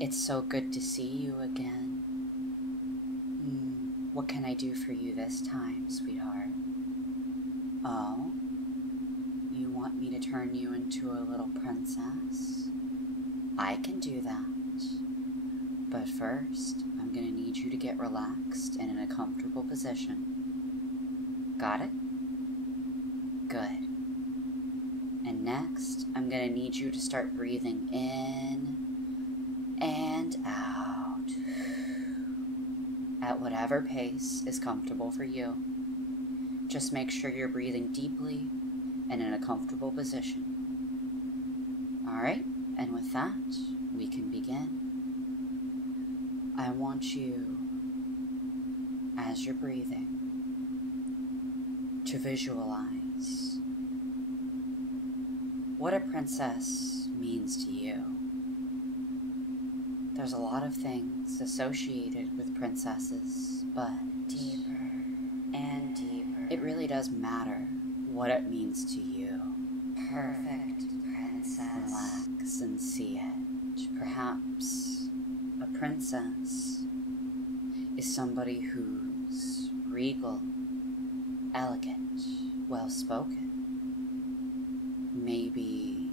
It's so good to see you again. What can I do for you this time, sweetheart? Oh, you want me to turn you into a little princess? I can do that. But first, I'm gonna need you to get relaxed and in a comfortable position. Got it? Good. And next, I'm gonna need you to start breathing in and out at whatever pace is comfortable for you. Just make sure you're breathing deeply and in a comfortable position. Alright, and with that, we can begin. I want you, as you're breathing, to visualize what a princess means to you. There's a lot of things associated with princesses, but deeper and deeper, it really does matter what it means to you. Perfect princess. Relax and see it. Perhaps a princess is somebody who's regal, elegant, well-spoken. Maybe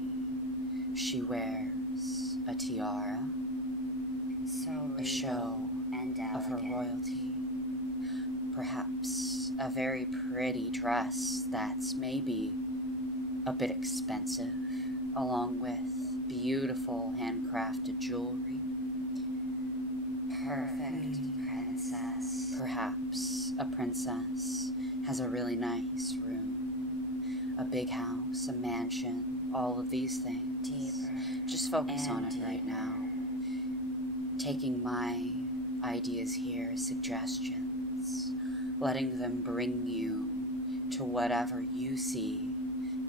she wears a tiara, a show of her royalty. Perhaps a very pretty dress that's maybe a bit expensive, along with beautiful handcrafted jewelry. Perfect princess. Perhaps a princess has a really nice room, a big house, a mansion, all of these things. Deeper. Just focus on it right now. Taking my ideas here as suggestions, letting them bring you to whatever you see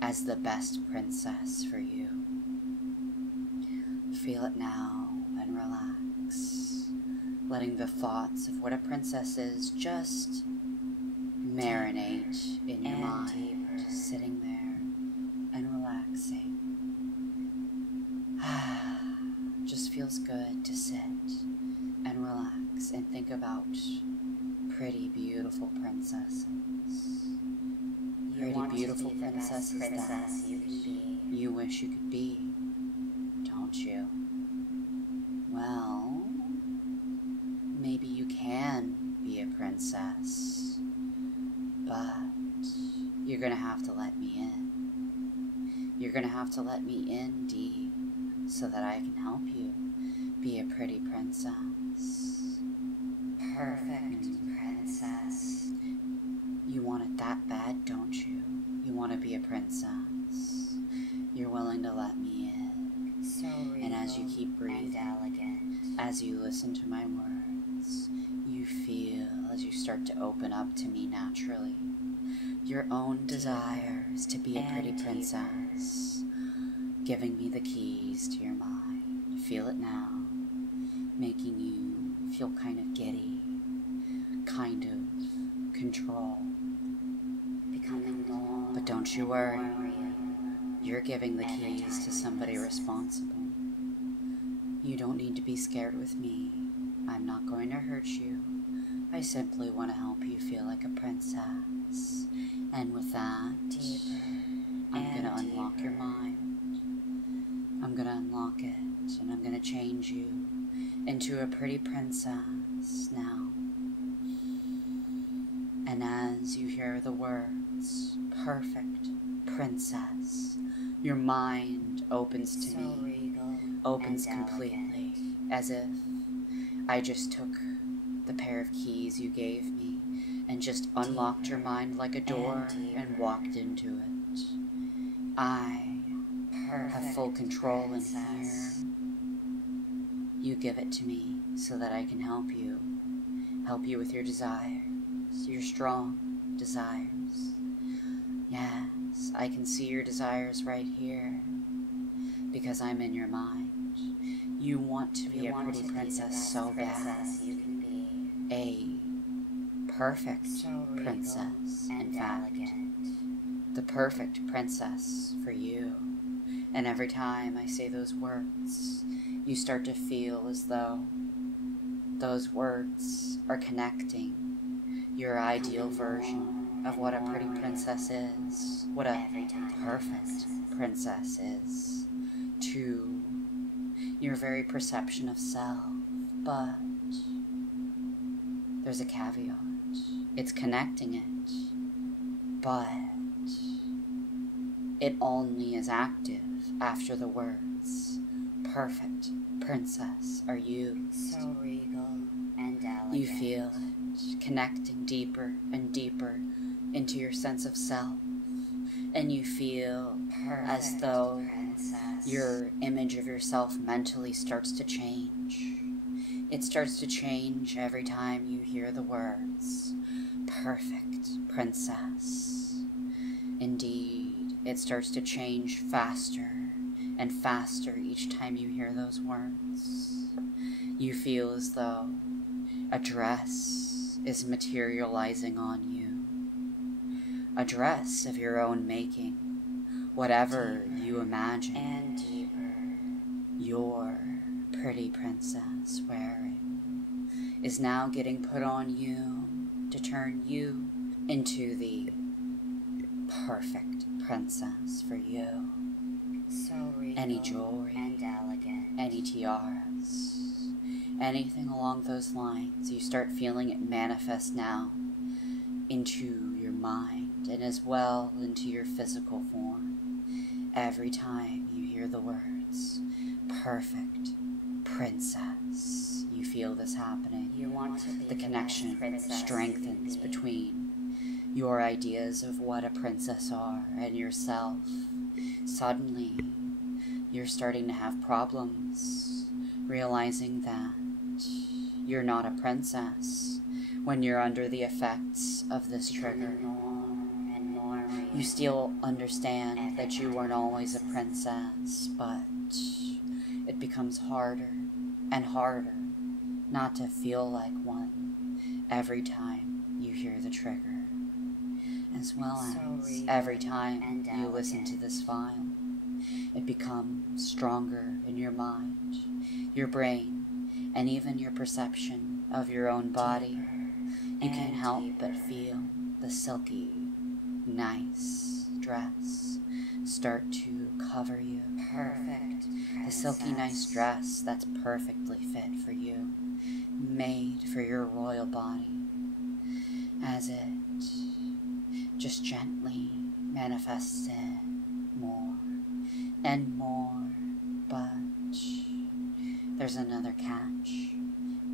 as the best princess for you. Feel it now and relax, letting the thoughts of what a princess is just marinate in your mind, just sitting there and relaxing. Just feels good to sit and relax and think about pretty, beautiful princesses. Pretty, beautiful princesses that you wish you could be, don't you? Well, maybe you can be a princess, but you're gonna have to let me in. You're gonna have to let me in, Dee, so that I can help you be a pretty princess. Perfect princess. You want it that bad, don't you? You want to be a princess. You're willing to let me in. So real. And as you keep breathing, and elegant, as you listen to my words, you feel as you start to open up to me naturally. Your own desires to be a pretty princess, giving me the keys to your mind. Feel it now, making you feel kind of giddy, kind of control. But don't you worry, you're giving the keys to somebody responsible. You don't need to be scared with me. I'm not going to hurt you. I simply want to help you feel like a princess. And with that, I'm going to unlock your mind. I'm going to unlock it, and I'm going to change you into a pretty princess now. And as you hear the words, perfect princess, your mind opens to me, opens completely, as if I just took the pair of keys you gave me and just unlocked your mind like a door and walked into it. I have full control in here. You give it to me so that I can help you with your desires, your strong desires. Yes, I can see your desires right here because I'm in your mind. You want to be a pretty princess so bad. A perfect princess, in fact. The perfect princess for you. And every time I say those words, you start to feel as though those words are connecting your ideal version of what a pretty princess is, what a perfect princess is, to your very perception of self. But there's a caveat. It's connecting it, but it only is active after the words "perfect princess" are used. So regal and elegant. You feel it connecting deeper and deeper into your sense of self, and you feel Perfect as though princess. your image of yourself mentally starts to change. It starts to change every time you hear the words "perfect princess." Indeed, it starts to change faster and faster each time you hear those words. You feel as though a dress is materializing on you. A dress of your own making. Whatever you imagine And deeper. your pretty princess wearing is now getting put on you to turn you into the perfect princess for you. So regal Any jewelry, and elegant. any tiaras, anything along those lines, you start feeling it manifest now into your mind and as well into your physical form. Every time you hear the words "perfect princess," you feel this happening. You want to be The connection princess strengthens you can be. between your ideas of what a princess are and yourself. Suddenly, you're starting to have problems realizing that you're not a princess when you're under the effects of this trigger. You still understand that you weren't always a princess, but it becomes harder and harder not to feel like one every time you hear the trigger, as well as every time you listen to this file. It becomes stronger in your mind, your brain, and even your perception of your own body. You can't help but feel the silky, nice dress start to cover you. Perfect. The silky, nice dress that's perfectly fit for you, made for your royal body, as it just gently manifests in more and more. But there's another catch,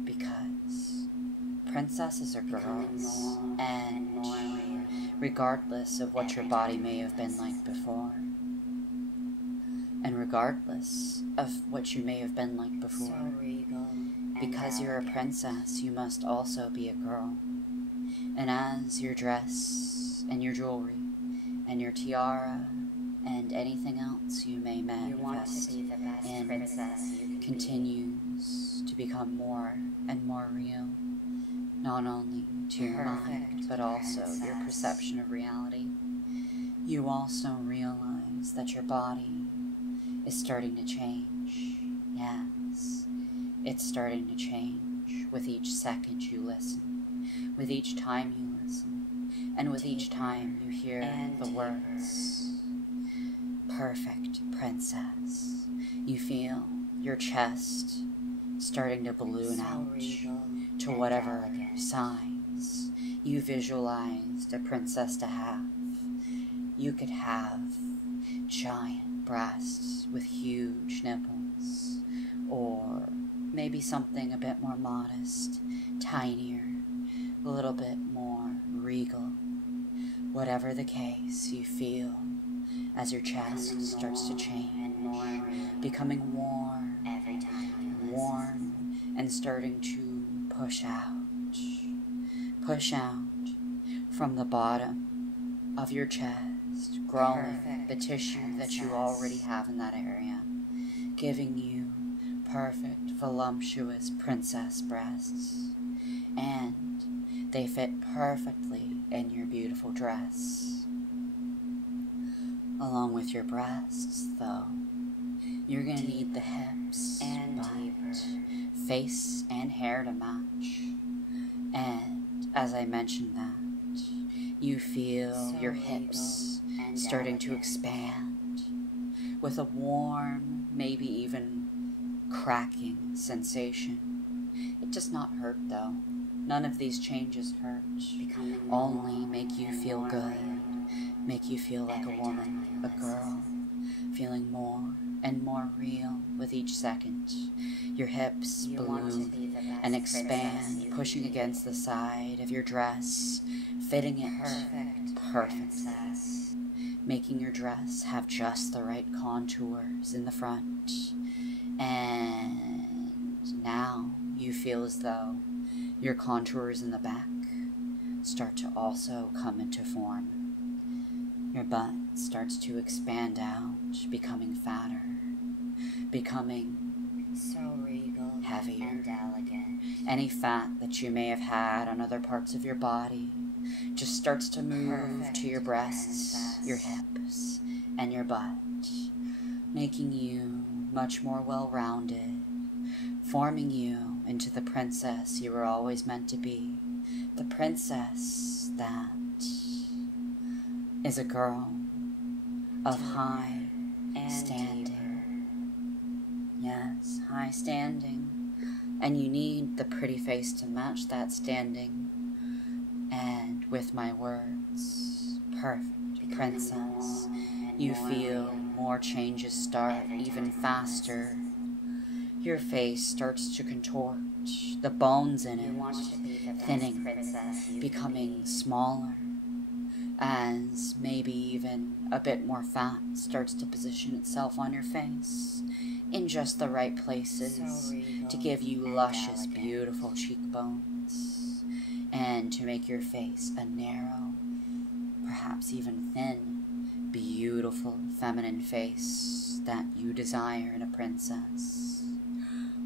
because princesses are girls, and regardless of what your body may have been like before, and regardless of what you may have been like before, So regal because you're a princess, you must also be a girl. And as your dress and your jewelry and your tiara and anything else you may manifest in continues to become more and more real, not only to your mind, but also your perception of reality. You also realize that your body is starting to change. Yes, it's starting to change with each second you listen, with each time you listen, and with each time you hear the words "perfect princess." You feel your chest starting to balloon out to whatever size you visualized a princess to have. You could have giant breasts with huge nipples, or maybe something a bit more modest, tinier, a little bit more regal. Whatever the case, you feel as your chest starts to change, becoming warm, and starting to push out from the bottom of your chest, growing the tissue that you already have in that area, giving you perfect, voluptuous princess breasts, and they fit perfectly in your beautiful dress. Along with your breasts, though, You're gonna need the hips, and butt, deeper. face, and hair to match. And as I mentioned that, you feel So your regal hips and starting to elegant. expand with a warm, maybe even cracking sensation. It does not hurt though. None of these changes hurt. Becoming Only more make you and feel more good. real. Make you feel like a Every woman, time you a girl. Feeling more and more real with each second. Your hips You want to balloon be the best and princess expand, you pushing can be. against the side of your dress, fitting it perfectly, princess. making your dress have just the right contours in the front. And now you feel as though your contours in the back start to also come into form. Your butt starts to expand out, becoming fatter, becoming So regal heavier. and elegant. Any fat that you may have had on other parts of your body just starts to move to your breasts, your hips, and your butt, making you much more well-rounded, forming you into the princess you were always meant to be, the princess that is a girl of high standing. Yes, high standing. And you need the pretty face to match that standing. And with my words, perfect princess, you feel more changes start even faster. Your face starts to contort, the bones in it thinning, becoming smaller, as maybe even a bit more fat starts to position itself on your face in just the right places to give you luscious, beautiful cheekbones, and to make your face a narrow, perhaps even thin, beautiful feminine face that you desire in a princess.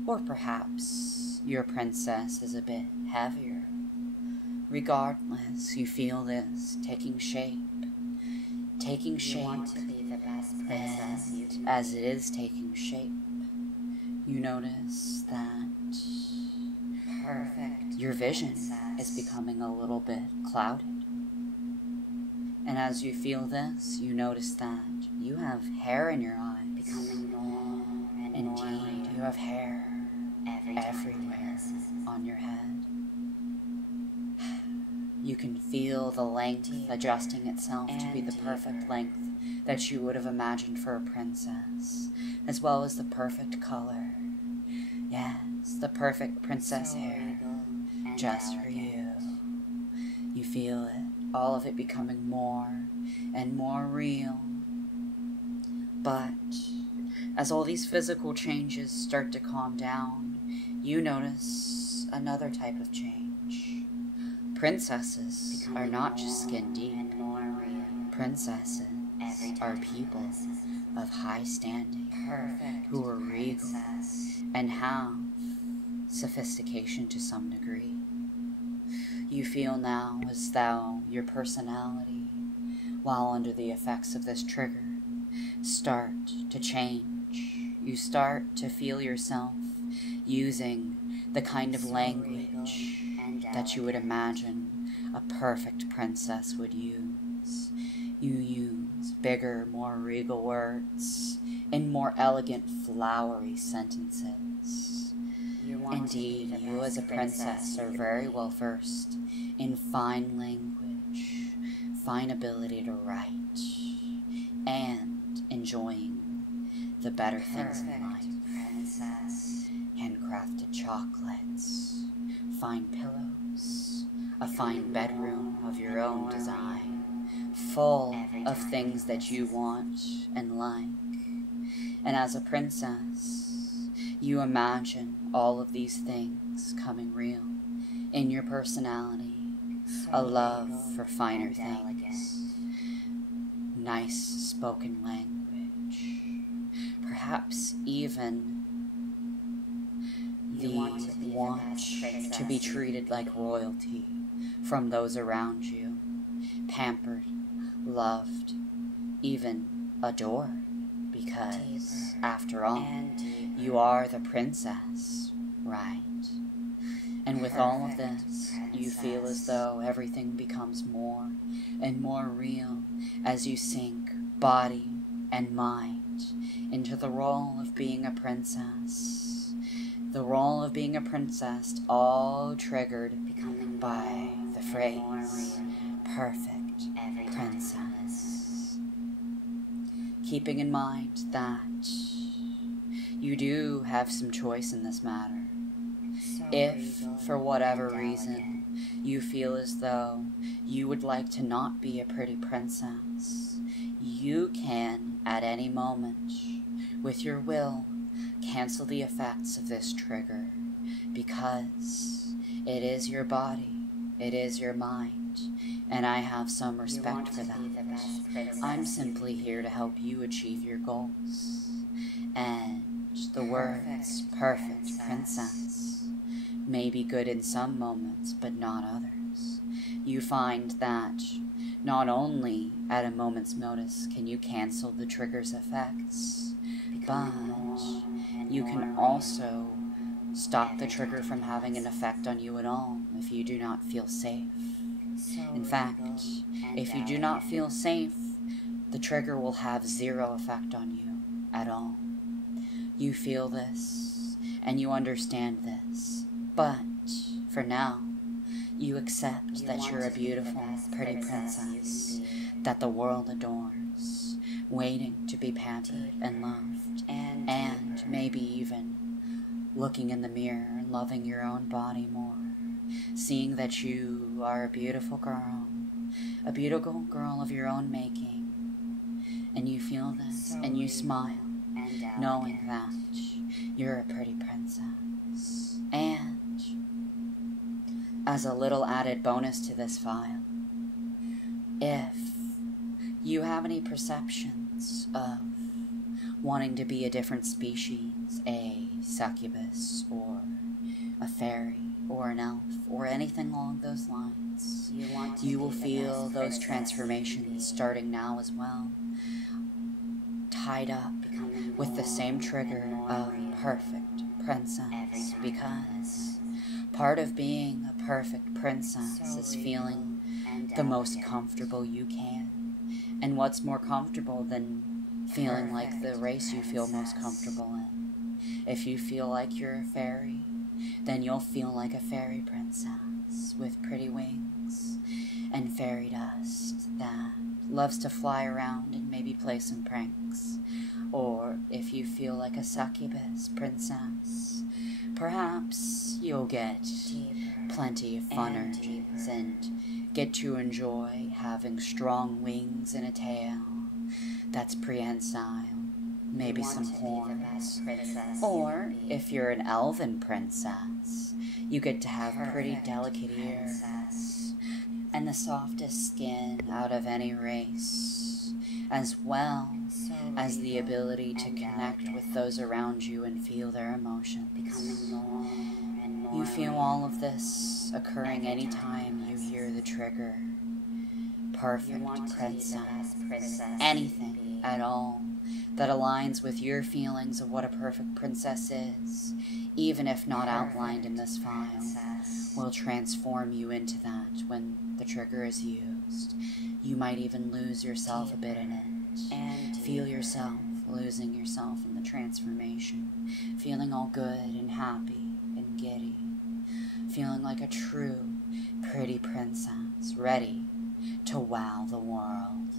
Or perhaps your princess is a bit heavier. Regardless, you feel this taking shape, and as it is taking shape, you notice that your vision is becoming a little bit clouded. And as you feel this, you notice that you have hair in your eyes. Indeed, you have hair everywhere on your head. You can feel the length adjusting itself to be the perfect length that you would have imagined for a princess, as well as the perfect color. Yes, the perfect princess hair, just for you. You feel it, all of it becoming more and more real. But as all these physical changes start to calm down, you notice another type of change. Princesses are not just skin deep. Princesses are people of high standing, who are regal and have sophistication to some degree. You feel now as though your personality, while under the effects of this trigger, start to change. You start to feel yourself using the kind of language that you would imagine a perfect princess would use. You use bigger, more regal words in more elegant, flowery sentences. Indeed, you as a princess are very well versed in fine language, fine ability to write, and enjoying the better things in life. Handcrafted chocolates, fine pillows, a fine bedroom of your own design, full of things that you want and like. And as a princess, you imagine all of these things coming real in your personality, a love for finer things, nice spoken language, perhaps even the want to be treated like royalty from those around you, pampered, loved, even adored, because, after all, and deeper. you are the princess, right? And with all of this, you feel as though everything becomes more and more real as you sink body and mind into the role of being a princess. The role of being a princess, all triggered Becoming by the more phrase, and more real perfect every time you princess. Keeping in mind that you do have some choice in this matter. So If, regal for whatever and reason, elegant. you feel as though you would like to not be a pretty princess, you can, at any moment, with your will, cancel the effects of this trigger, because it is your body, it is your mind, and I have some respect for that. The best princess I'm simply here to help you achieve your goals. And the words perfect princess may be good in some moments, but not others. You find that not only at a moment's notice can you cancel the trigger's effects, but you can also stop the trigger from having an effect on you at all if you do not feel safe. In fact, if you do not feel safe, the trigger will have zero effect on you at all. You feel this, and you understand this, but for now, you accept that you're a beautiful, pretty princess that the world adores, waiting to be pampered and loved, and maybe even looking in the mirror and loving your own body more, seeing that you are a beautiful girl of your own making, and you feel this, and you smile, knowing that you're a pretty princess. And as a little added bonus to this file, if you have any perceptions of wanting to be a different species, a succubus, or a fairy, or an elf, or anything along those lines, you will feel those transformations starting now as well, tied up with the same trigger of perfect princess, because part of being a perfect princess is feeling the most comfortable you can. And what's more comfortable than feeling like the race you feel most comfortable in? If you feel like you're a fairy, then you'll feel like a fairy princess with pretty wings and fairy dust that loves to fly around and maybe play some pranks. Or if you feel like a succubus princess, perhaps you'll get plenty of fun urges and get to enjoy having strong wings and a tail that's prehensile, maybe some horns. Or if you're an elven princess, you get to have pretty delicate ears and the softest skin out of any race, as well as the ability to connect with those around you and feel their emotions. You feel all of this occurring anytime you hear the trigger, perfect princess, anything at all that aligns with your feelings of what a perfect princess is, even if not outlined in this file, will transform you into that when the trigger is used. You might even lose yourself a bit in it, and feel yourself losing yourself in the transformation, feeling all good and happy and giddy, feeling like a true, pretty princess, ready to wow the world.